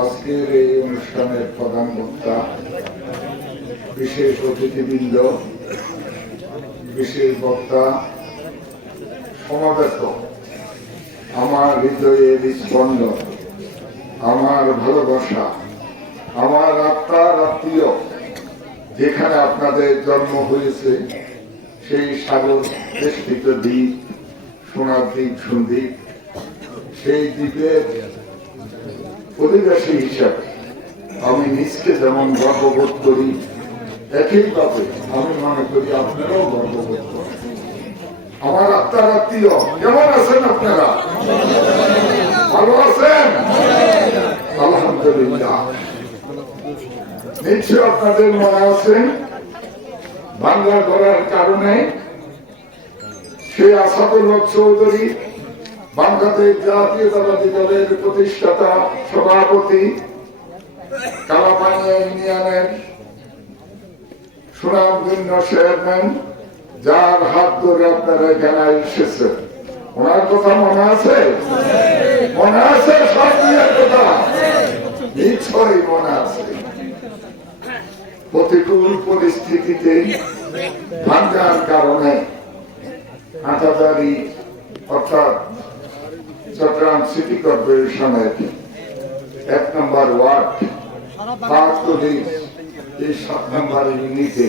আজকের এই অনুষ্ঠানের প্রধান বক্তা, বিশেষ অতিথিবৃন্দ, বিশেষ বক্তা, সমাবেত, আমার হৃদয়ের স্পন্দন, আমার ভালোবাসা, আমার আত্মার আত্মীয়, যেখানে আপনাদের জন্ম হয়েছে সেই সাগর বেষ্টিত দ্বীপ, সোনার দ্বীপ সন্দ্বীপ, সেই দ্বীপের অধিবাসী হিসাবে আমি নিজকে যেমন গর্ববোধ করি, একইভাবে আমি মনে করি আপনারাও গর্ববোধ করেন। আমার আত্মার আত্মীয়, কেমন আছেন আপনারা? ভালো আছেন? আলহামদুলিল্লাহ। নিশ্চয় আপনাদের মনে আছে বাংলা করার কারণে সেই আসাদুল্লাহ চৌধুরী, বাংলাদেশ জাতীয়তাবাদী দলের প্রতিষ্ঠাতা সভাপতি, কালাপানিয়া ইউনিয়নের সুনামধন্য চেয়ারম্যান, যার হাত ধরে আপনারা এখানে এসেছেন, ওনার কথা মনে আছে? মনে আছে? সব কথা নিশ্চয়ই মনে আছে। প্রতিকূল পরিস্থিতিতে ভাঙ্গার কারণে হাটাদারি অর্থাৎ চট্টগ্রাম সিটি কর্পোরেশনের 1 নম্বর ওয়ার্ড 7 নম্বর ইউনিটে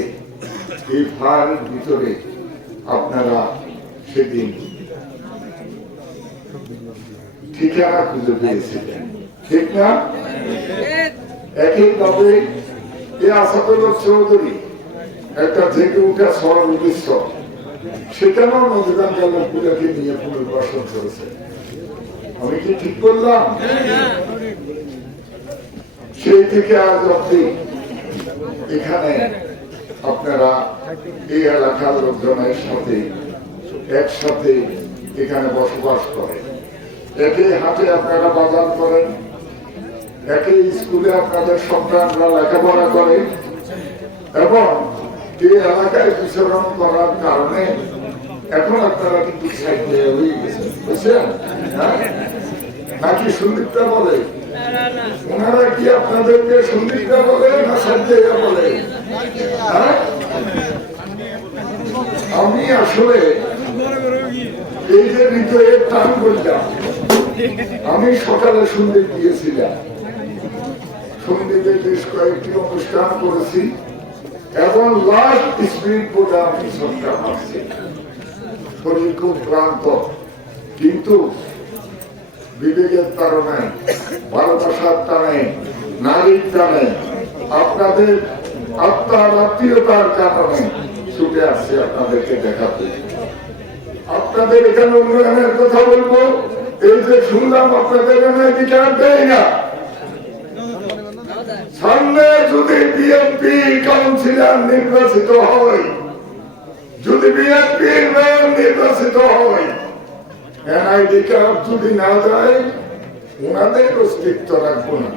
এই ফায়ারের ভিতরে আপনারা সেদিন ঠিকানা খুঁজে পেয়েছিলেন, ঠিক না? একইভাবে এই আসাদুল্লাহ চৌধুরী একটা জেগে উঠা সরল বিশ্ব, সেখানেও নদীগঞ্জা লোকগুলোকে নিয়ে পুনর্বাসন করেছে। আমি কি ঠিক করলাম? সেই থেকে আজ অব্দি এখানে আপনারা এই এলাকার লোকজনের সাথে একসাথে এখানে বসবাস করেন, একই হাটে আপনারা বাজার করেন, একই স্কুলে আপনাদের সন্তানরা লেখাপড়া করে, এবং এই এলাকায় বিচরণ করার কারণে এখন আপনারা কিন্তু সাইডে হয়ে গেছেন, বুঝছেন? নাকি সন্দীপটা বলে? ওনারা কি আপনাদেরকে সন্দীপটা বলে না সাইডে বলে? আমি আসলে এই যে হৃদয়ের টান করলাম, আমি সকালে সন্দীপ গিয়েছিলাম, সন্দীপে বেশ কয়েকটি অনুষ্ঠান করেছি এবং লাস্ট স্পিড বলে আমি সরকার আসছি, শরীর খুব ক্লান্ত, কিন্তু বিবেকের কারণে, ভালোবাসার টানে, নারীর টানে, আপনাদের আত্মার আত্মীয়তার কারণে ছুটে আসছে আপনাদেরকে দেখাতে। আপনাদের এখানে উন্নয়নের কথা বলবো। এই যে শুনলাম আপনাদের এখানে বিচার দেয় না, সামনে যদি বিএনপি কাউন্সিলর নির্বাচিত হয়, যদি বিএনপি মেয়র নির্বাচিত হয়, এনআইডি কার্ড যদি না যায়, ওনাদের অস্তিত্ব রাখবো না।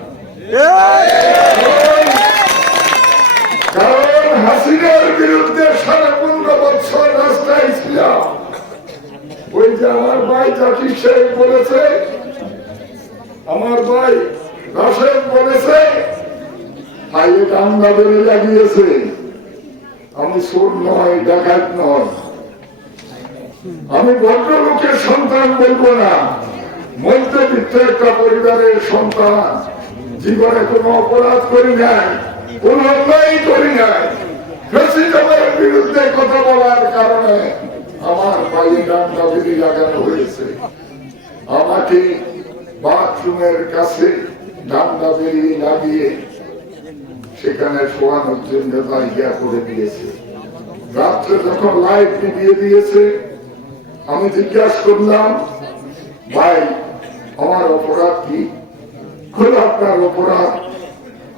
কারণ হাসিনার বিরুদ্ধে 15.5 বছর রাস্তায় ছিলাম। ওই যে আমার ভাই জাকির সাহেব বলেছে, আমার ভাই রাশেদ বলেছে, ভাইয়ে কান্দা বেড়ে লাগিয়েছে। আমি চোর নয়, ডাকাত নয়, আমি ভদ্রলোকের সন্তান বলবো না, মধ্যবিত্ত একটা পরিবারের সন্তান, জীবনে কোনো অপরাধ করি নাই, কোন অন্যায় করি নাই। ফ্যাসিজমের বিরুদ্ধে কথা বলার কারণে আমার পায়ে ডান্ডা বেরি লাগানো হয়েছে। আমাকে বাথরুমের কাছে ডান্ডা বেরি লাগিয়ে সেখানে শোয়ানোর জন্য জায়গা করে দিয়েছে। রাত্রে যখন লাইট নিভিয়ে দিয়েছে, আমি জিজ্ঞাসা করলাম, ভাই আমার অপরাধ কি? আপনার অপরাধ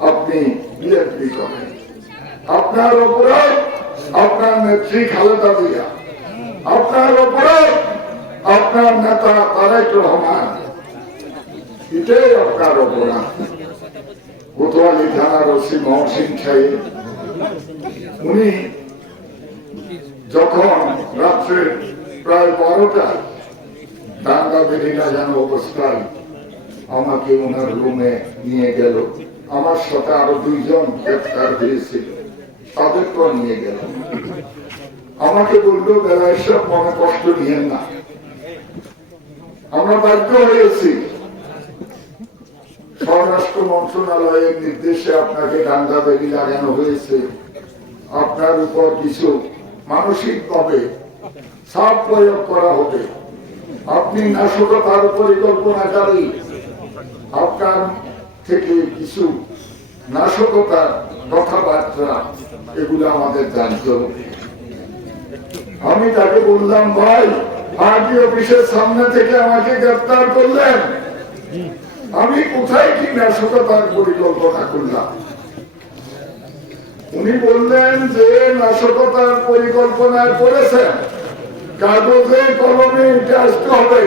আপনি বিএনপি করেন, আপনার অপরাধ আপনার নেত্রী খালেদা জিয়া, আপনার অপরাধ আপনার নেতা তারেক রহমান, এটাই আপনার অপরাধ। কোতোয়ালি থানার ওসি মহসিন সাহেব, উনি যখন রাত্রে প্রায় 12টায় দাঙ্গা বেরিয়ে লাগানো অবস্থায় আমাকে ওনার রুমে নিয়ে গেল। আমার সাথে আরো 2 জন গ্রেফতার হয়েছিল, তাদেরকেও নিয়ে গেল। আমাকে বললো বেলা সব মনে কষ্ট নিয়েন না, আমরা বাধ্য হয়েছি, স্বরাষ্ট্র মন্ত্রণালয়ের নির্দেশে আপনাকে ডাঙ্গা বেরি লাগানো হয়েছে, আপনার উপর কিছু মানসিকভাবে চাপ প্রয়োগ করা হবে, আপনি নাশকতার পরিকল্পনাকারী, আপনার থেকে কিছু নাশকতার কথাবার্তা এগুলো আমাদের জানতে হবে। আমি তাকে বললাম, ভাই পার্টি অফিসের সামনে থেকে আমাকে গ্রেফতার করলেন, আমি কোথায় কি নাশকতার পরিকল্পনা করলাম? উনি বললেন যে নাশকতার পরিকল্পনা করেছেন, কাগজে কলমে এটা আসতে হবে।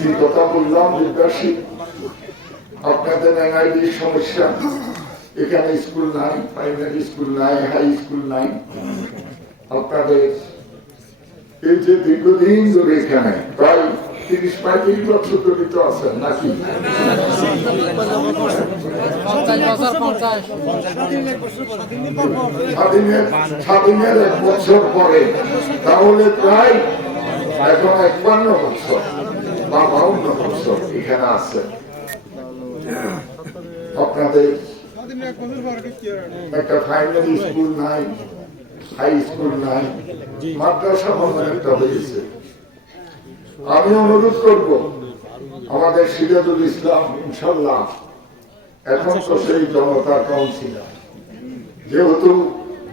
যে কথা বললাম বিদ্যাসী, আপনাদের এনআইডির সমস্যা, এখানে স্কুল নাই, প্রাইমারি স্কুল নাই, হাই স্কুল নাই, আপনাদের এই যে দীর্ঘদিন ধরে এখানে প্রায় 30-35 বছর জড়িত আছেন নাকি? স্বাধীনের 1 বছর পরে, তাহলে প্রায় এখন 51 বছর বা 52 বছর এখানে আছে। আপনাদের একটা প্রাইমারি স্কুল নাই, হাই স্কুল নাই, মাদ্রাসা ভবন একটা হয়েছে। আমি অনুরোধ করব আমাদের সিরাজুল ইসলাম, ইনশাল্লাহ এখন তো সেই জনতা কাউন্সিলর, যেহেতু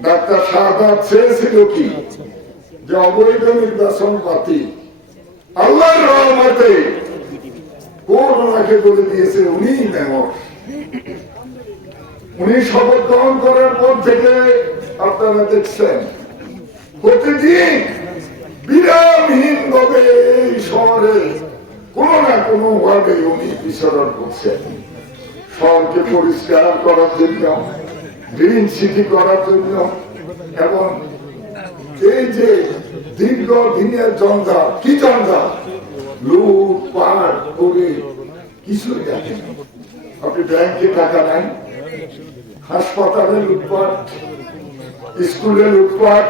ডাক্তার শাহাদাত চেয়েছিল কি যে অবৈধ নির্বাচন বাতিল, আল্লাহর রহমতে কোন ওনাকে বলে দিয়েছে উনি মেয়র। উনি শপথ গ্রহণ করার পর থেকে আপনারা দেখছেন প্রতিদিন বিরামহীন ভাবে এই শহরে কোনো না কোনো ভাবে উনি বিচরণ করছেন, শহরকে পরিষ্কার করার জন্য, গ্রিন সিটি করার জন্য। এবং এই যে দীর্ঘদিনের জঞ্জাল, কি জঞ্জাল, লুটপাট করে কিছুই দেখেন। আপনি ব্যাংকে টাকা নেন, হাসপাতালে লুটপাট, স্কুলে লুটপাট,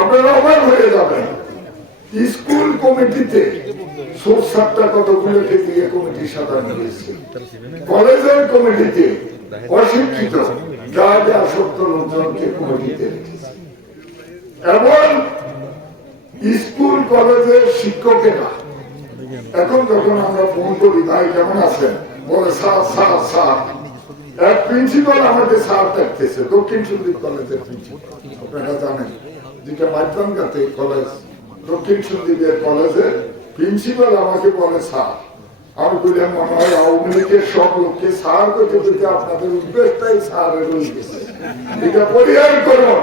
আপনারা অবাক হয়ে যাবেন। স্কুল কমিটিতে সোর্সারটা কতগুলোকে দিয়ে কমিটি সাজানো হয়েছে, কলেজের কমিটিতে অশিক্ষিত যা 70 লোকজনকে কমিটিতে রেখেছে। এবং স্কুল কলেজের শিক্ষকেরা এখন যখন আমরা ফোন করি, ভাই কেমন আছেন, বলে স্যার স্যার স্যার। এক প্রিন্সিপাল আমাকে স্যার ডাকতেছে, দক্ষিণ সন্দ্বীপ কলেজের প্রিন্সিপাল, আপনারা জানেন যেটা মাধ্যমগাতে কলেজ, দক্ষিণ সন্দ্বীপের কলেজের প্রিন্সিপাল আমাকে বলে স্যার। আমি বললাম মনে হয় আওয়ামী লীগের সব লোককে স্যার করতে করতে আপনাদের উদ্বেগটাই স্যারের রয়ে গেছে, এটা পরিহার করুন।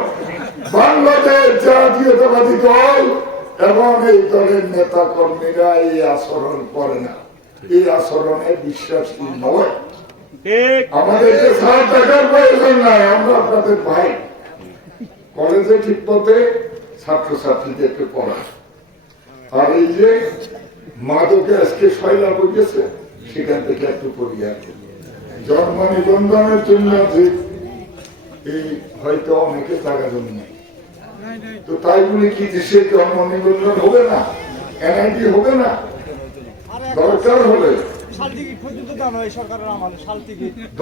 বাংলাদেশ জাতীয়তাবাদী দল এবং এই দলের নেতা কর্মীরা এই আচরণ করে না, এই আচরণে বিশ্বাসী নয়। আমাদেরকে স্যার টাকার প্রয়োজন নাই, আমরা আপনাদের ভাই। কলেজে ঠিক মতে ছাত্রছাত্রীদেরকে পড়ায়, আর এই যে মাদকে আজকে সয়লা বইতেছে সেখান থেকে একটু পরিহার করি। জন্ম নিবন্ধনের জন্য যে এই হয়তো অনেকে টাকা জমি নেই, তো তাই বলে কি দেশে জন্ম নিবন্ধন হবে না, এনআইডি হবে না? দরকার হলে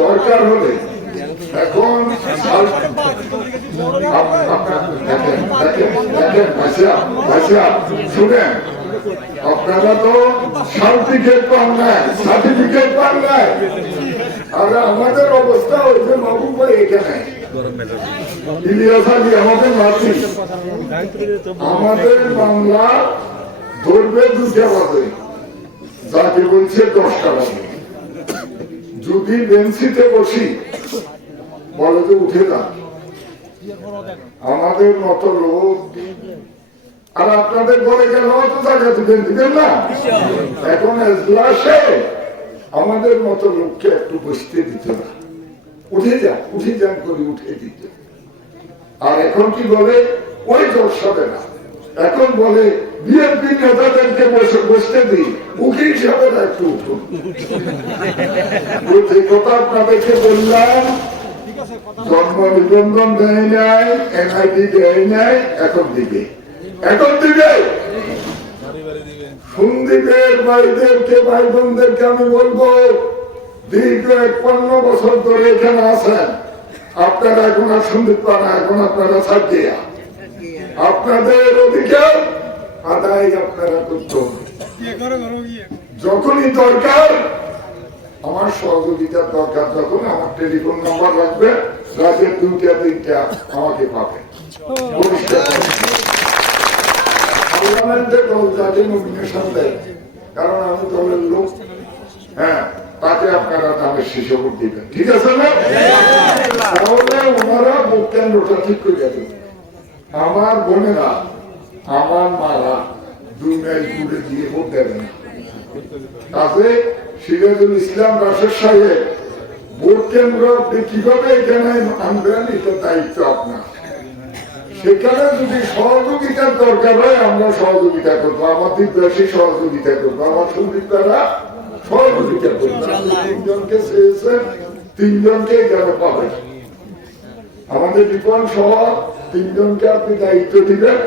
দরকার হলে এখন শুনেন, আপনারা তো সার্টিফিকেট পান না, সার্টিফিকেট পান না। আর আমাদের অবস্থা ওই যে মাহবুব ভাই এখানে ইলিয়াস আলী আমাদের মাতৃ, আমাদের বাংলা ধরবে 2টা বাজে, যাকে বলছে 10টা বাজে। যদি বেঞ্চিতে বসি বলে যে উঠে যান, আমাদের মতো লোক। আর আপনাদের ঘরে গেল তো জায়গা দিবেন না, এখন এজলাসে আমাদের মতো লোককে একটু বসতে দিতে না, উঠে যান করে উঠে দিতে। আর এখন কি বলে, ওই দোষ হবে না, এখন বলে বিএনপি নেতাদেরকে বসতে দিই, উকিল সাহেবের একটু উঠুন। যে কথা আপনাদেরকে বললাম, জন্ম নিবন্ধন দেয় নাই, এনআইডি দেয় নাই, এখন দিবে। সন্দীপের ভাইদেরকে, ভাই বোনদেরকে আমি বলবো, দীর্ঘ 51 বছর ধরে এখানে আছেন আপনারা, এখন আর সন্দীপ পানা, এখন আপনারা সাজিয়া আপনাদের অধিকার আদায় আপনারা করতে হবে। যখনই দরকার, আমার সহযোগিতার দরকার, যখন আমার টেলিফোন নাম্বার রাখবে, রাতের 2টা 3টা আমাকে পাবে। পার্লামেন্টে দল যাকে নমিনেশন দেয়, কারণ আমি দলের লোক, হ্যাঁ, তাকে আপনারা নামের শীর্ষে ভোট দিবেন, ঠিক আছে না? তাহলে ওনারা ভোট কেন্দ্রটা ঠিক করে দেবেন। আমার বোনেরা, আমার মারা 2 মাইল দূরে গিয়ে ভোট দেবেন। কাজে সিরাজুল ইসলাম রাশেদ সাহেব ভোট কেন্দ্র আপনি কিভাবে এখানে আনবেন, এটা দায়িত্ব আপনার। সেখানে যদি সহযোগিতার দরকার হয়, আমরা সহযোগিতা করবো, আমাদের বেশি সহযোগিতা করবো, আমার সন্দীপরা সহযোগিতা করবো। 3 জনকে চেয়েছেন, 3 জনকে এখানে পাবেন। আমাদের বিপন সহ 3 জনকে আপনি দায়িত্ব দিবেন,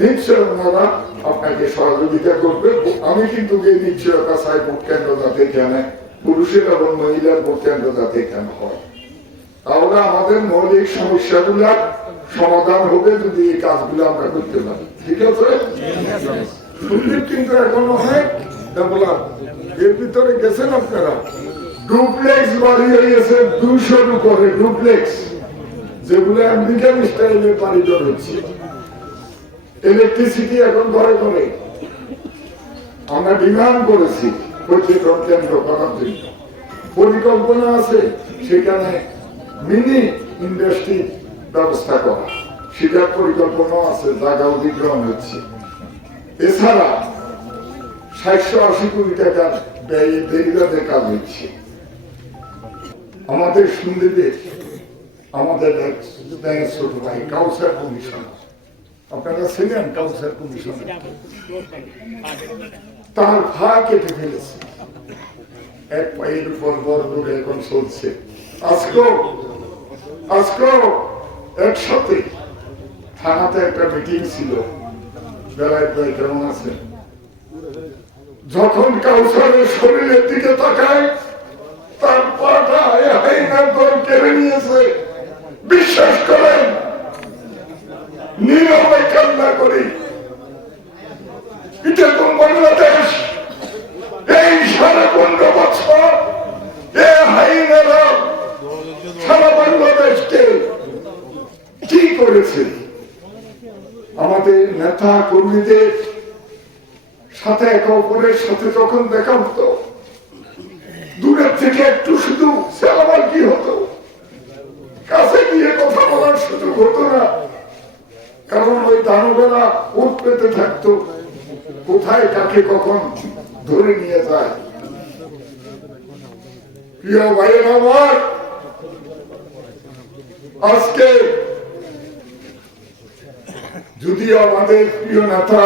নিশ্চয় ওনারা আপনাকে সহযোগিতা করবে। আমি কিন্তু এই নিশ্চয়তা চাই, ভোট কেন্দ্র যাতে এখানে পুরুষের এবং মহিলার ভোট কেন্দ্র যাতে এখানে হয়। তাহলে আমাদের মৌলিক সমস্যাগুলা সমাধান হবে যদি এই কাজগুলো আমরা করতে পারি, ঠিক আছে? সন্দীপ কিন্তু এখন অনেক ডেভেলপ, এর ভিতরে গেছেন আপনারা। ডুপ্লেক্স বাড়ি হয়ে গেছে 200-র উপরে ডুপ্লেক্স, যেগুলো আমেরিকান স্টাইলে বাড়ি হচ্ছে। ইলেকট্রিসিটি এখন ঘরে ঘরে। আমরা ডিমান্ড করেছি পর্যটন কেন্দ্র করার জন্য, পরিকল্পনা আছে সেখানে মিনি ইন্ডাস্ট্রি ব্যবস্থা করা, সেটার পরিকল্পনা আছে, জায়গা অধিগ্রহণ হচ্ছে। এছাড়া 780 কোটি টাকার ব্যয়ে বেরিবাদের কাজ হচ্ছে। আমাদের সন্দীপের আমাদের ছোট ভাই কাউসার কমিশনার, আপনারা ছিলেন কাউসার কমিশনার, তার ভা কেটে ফেলেছে, 1 পায়ের উপর বড় করে এখন চলছে। আজকেও একসাথে থানাতে একটা মিটিং ছিল, বেলায় ভাই কেমন আছে, যখন কাউসারের শরীরের দিকে তাকায়, তার পাটা কেড়ে নিয়েছে। বিশ্বাস করেন, নীরবে কান্না করি। এটা কোন বাংলাদেশ? এই 15.5 বছর এ হাইনারা সারা বাংলাদেশকে কি করেছে? আমাদের নেতা কর্মীদের সাথে একে অপরের সাথে যখন দেখা হতো, দূরের থেকে একটু শুধু সেলাবার কি হতো, কাছে গিয়ে কথা বলার সুযোগ হতো না, কারণ ওই দানবেরা উঠ পেতে থাকতো, কোথায় কাকে কখন ধরে নিয়ে যায়। প্রিয় ভাইয়ের আমার, আজকে যদিও আমাদের প্রিয় নেতা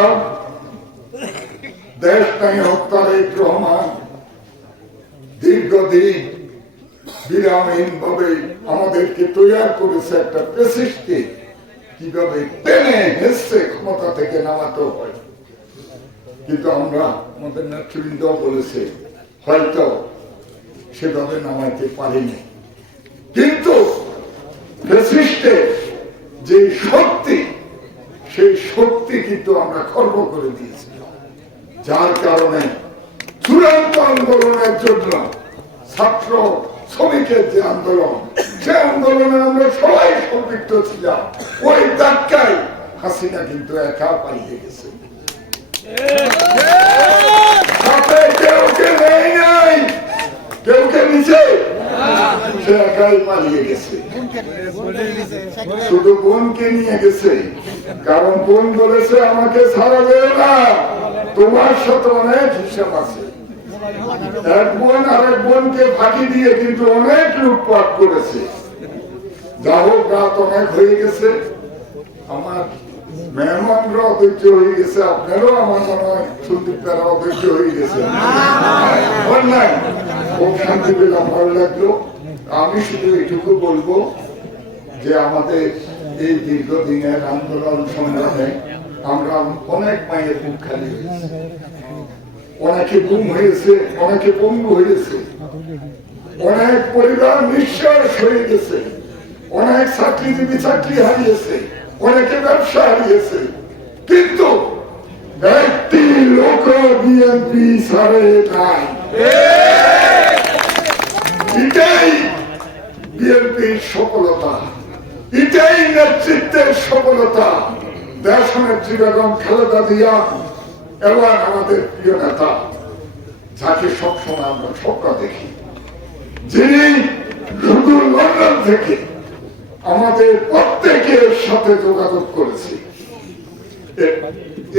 দেশ নায়ক তারেক রহমান দীর্ঘদিন বিরামহীন ভাবে আমাদেরকে তৈরি করেছে একটা পেসিস্টকে কিভাবে টেনে হেসে ক্ষমতা থেকে নামাতে হয়, কিন্তু আমরা আমাদের নেতৃবৃন্দ বলেছে হয়তো সেভাবে নামাইতে পারিনি, কিন্তু পেসিস্টের যে শক্তি, সেই শক্তি কিন্তু আমরা খর্ব করে দিয়েছি, যার কারণে চূড়ান্ত আন্দোলনের জন্য ছাত্র শ্রমিকের যে আন্দোলন, সে আন্দোলনে আমরা সবাই সম্পৃক্ত ছিলাম। ওই ধাক্কায় হাসিনা কিন্তু একা পালিয়ে গেছে, কেউকে নিচে, সে একাই পালিয়ে গেছে, শুধু বোনকে নিয়ে গেছে, কারণ বোন বলেছে আমাকে ছাড়া দেবে না, তোমার সাথে অনেক হিসাব আছে। এক বোন আরেক বোনকে ফাঁকি দিয়ে কিন্তু অনেক লুটপাট করেছে। যা হোক, রাত অনেক হয়ে গেছে, আমার মেহমানরা অধৈর্য হয়ে গেছে, আপনারও আমার মনে হয় সন্দীপ তারা অধৈর্য হয়ে গেছে। নাই খুব শান্তি পেলাম, ভালো লাগলো। আমি শুধু এটুকু বলবো যে আমাদের এই দীর্ঘদিনের আন্দোলন সংগ্রামে আমরা অনেক মায়ের বুক খালি হয়েছে, অনেকে গুম হয়েছে, অনেকে পঙ্গু হয়েছে, অনেক পরিবার নিঃশ্বাস হয়ে গেছে, অনেক চাকরিজীবী চাকরি হারিয়েছে, অনেকে ব্যবসা হারিয়েছে, কিন্তু একটি লোক বিএনপি ছাড়ে নাই। এটাই বিএনপির সফলতা, এটাই নেতৃত্বের সফলতা। দেশনেত্রী বেগম খালেদা জিয়া এবং আমাদের প্রিয় নেতা, যাকে সবসময় আমরা স্বপ্ন দেখি, যিনি শুধু লন্ডন থেকে আমাদের প্রত্যেকের সাথে যোগাযোগ করেছে।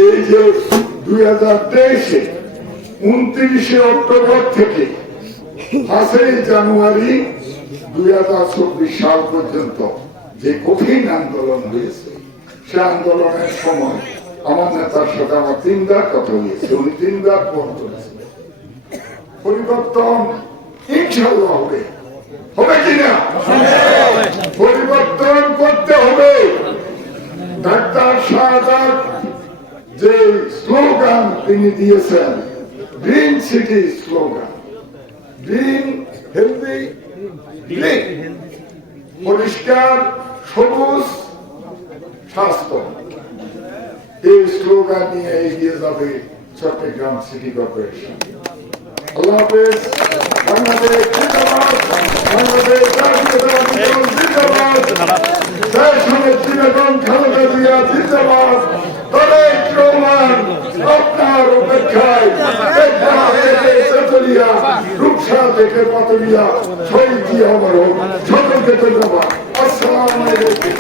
এই যে 2023-এ 29শে অক্টোবর থেকে 5ই জানুয়ারি 2024 সাল পর্যন্ত যে কঠিন আন্দোলন হয়েছে, সে আন্দোলনের সময় আমার নেতার সাথে আমার 3বার কথা হয়েছে, উনি 3বার ফোন করেছেন। পরিবর্তন ইনশাআল্লাহ হবে, হবে কিনা? পরিবর্তন করতে হবে। ডাক্তার শাহাদাত যে স্লোগান তিনি দিয়েছেন, green city slogan, green healthy green, পরিষ্কার সবুজ স্বাস্থ্য, এই স্লোগান নিয়ে এগিয়ে যাবে চট্টগ্রাম সিটি কর্পোরেশন। আল্লাহ হাফেজ। বাংলাদেশ জিন্দাবাদ, বাংলাদেশ জাতীয়তাবাদী দল জিন্দাবাদ, দেশনেত্রী বেগম খালেদা জিয়া জিন্দাবাদ। তারেক রহমান আপনার অপেক্ষায়, তেতুলিয়া, রূপসা থেকে পাতুলিয়া, শহীদ জিয়া অমর হোক। সকলকে ধন্যবাদ। আসসালামু আলাইকুম।